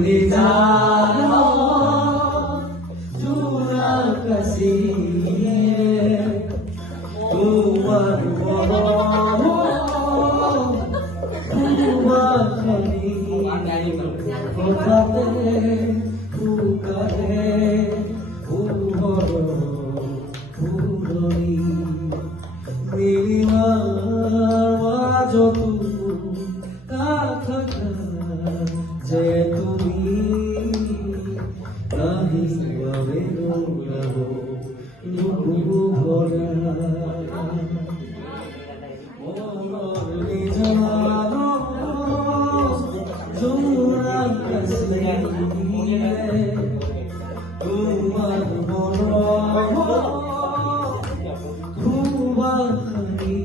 নিজানো জোড়া কাশি তোমার তোমারি কথাতে পুকারে পুহর পুরনি মিলিমার মাঝ যে তুমি নাহি বাবে নুকু ভরা মনর নিজানো জোড়া কাছে তোমার মরম খুবাখানি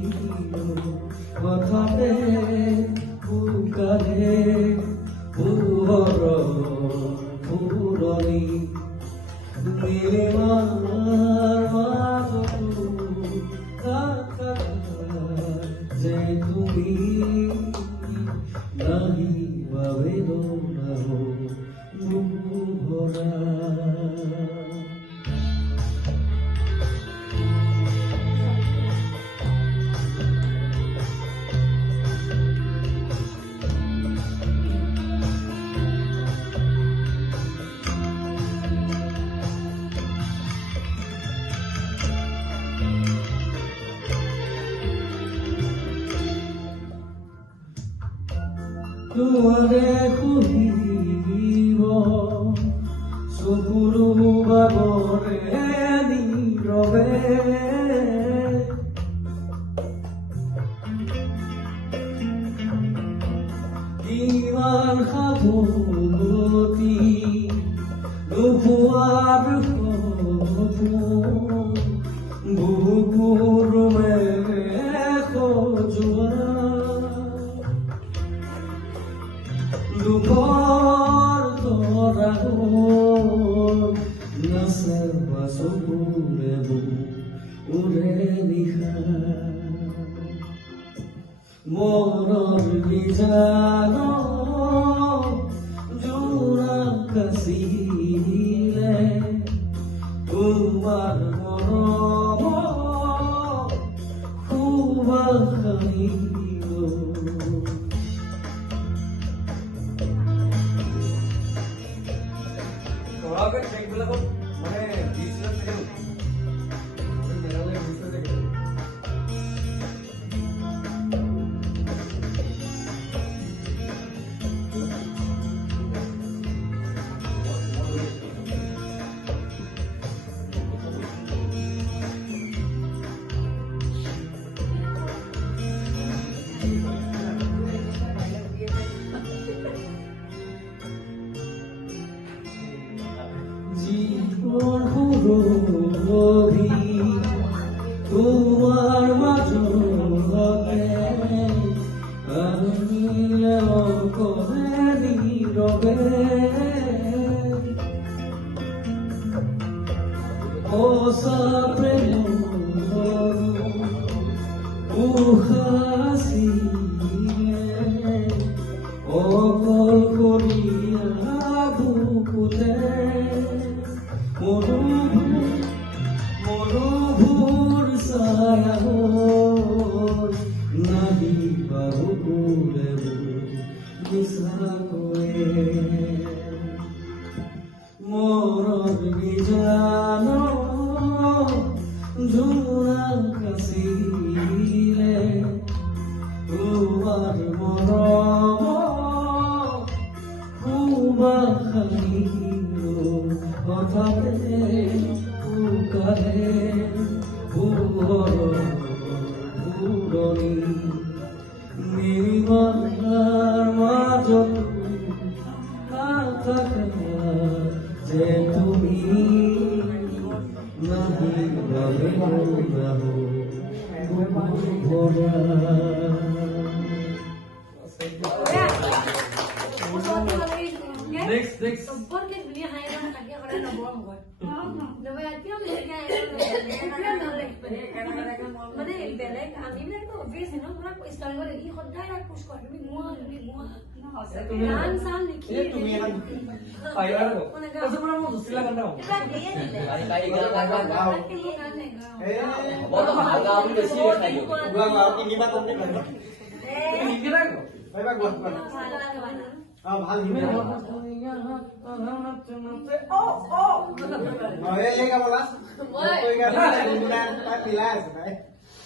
কথাতে পুকারে পুহর পুরনি মিলিমার মাঝ যে তুমি নাহি বাবে নুকু ভরা তোমারে খুহিব চকুৰ বাগৰে নীৰৱে কিমান সাৱতি নোপোৱাৰ বুকুৰ মেৰে সজোৱা দুপৰ তৰা নাচে চকুৰে উৰে নিশা মনৰ নিজানো জোড়া কাচিলে তোমাৰ মৰম খুবাখানি জীবন সুৰভি তোমাৰ মাজতে আনিলে অকলে নীৰৱে সঁচা প্ৰেমৰ উশাচিলে অকল কৰিয়া বুকুতে মৰুভূৰ ছায়া নাহি বাহুকুলে নিচাকৈ মনত নিজানো জোড়া কাচিলে তোমাৰ মৰম খুবাখানি কথাতে পুকারে পুহর পুরনি মিলিমার মাঝ যে তুমি নাহি বাবে ভরা Next. Porque venía a ir a la calle ahora no puedo. No voy a tirar de বেলেগ আমি বিলাকতো অবভিয়াছ ন পুৰা ষ্টাইল কৰি ই সদায় তাক পুছ কৰে তুমি গোৱা গান চান লিখি তুমি এখন পাইবা আৰু কৈছে পৰা মই দুছিলা গান গাও বলো ভাগা আমি বেছি খাই দিও গোৱা গাও কিবা তুমি গান লিখি না পাইবা গোৱা ভাল হিমে এই গাবলা তই গানা গুণগান তাই মিলাই আছে তাই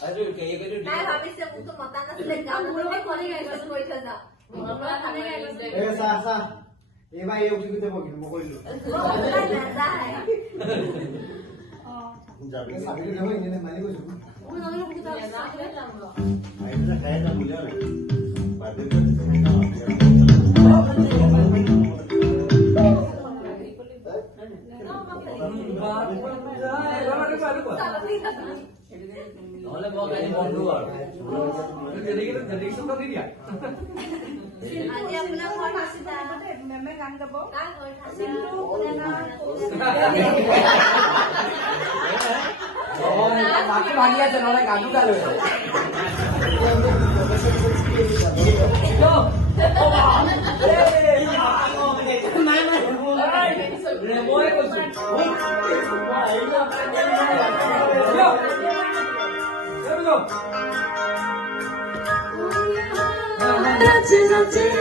আৰু কে কে তাই ভাবিছে মোক তো মতা নাছিলে গান মই কৰি গাইছো কৰি থৈ যা এই সা সা এবা এই উঠি যাব কি মই কৰিলো নাযায় যাবি সাবিলে যাব এনে মালি গৈছো মই জানো কি তাৰ চাকৰি যাম আইটা খাই না বুলিয়া বাদে খাই না নহলে মই গালি বন্ধু আৰু আজি আপোনাৰ ঘৰত আছিলা মেমে গান গাব কাৰ ঘৰত আছিলা বাকি ভাঙি আছে নহলে গানটো গালো Let's go.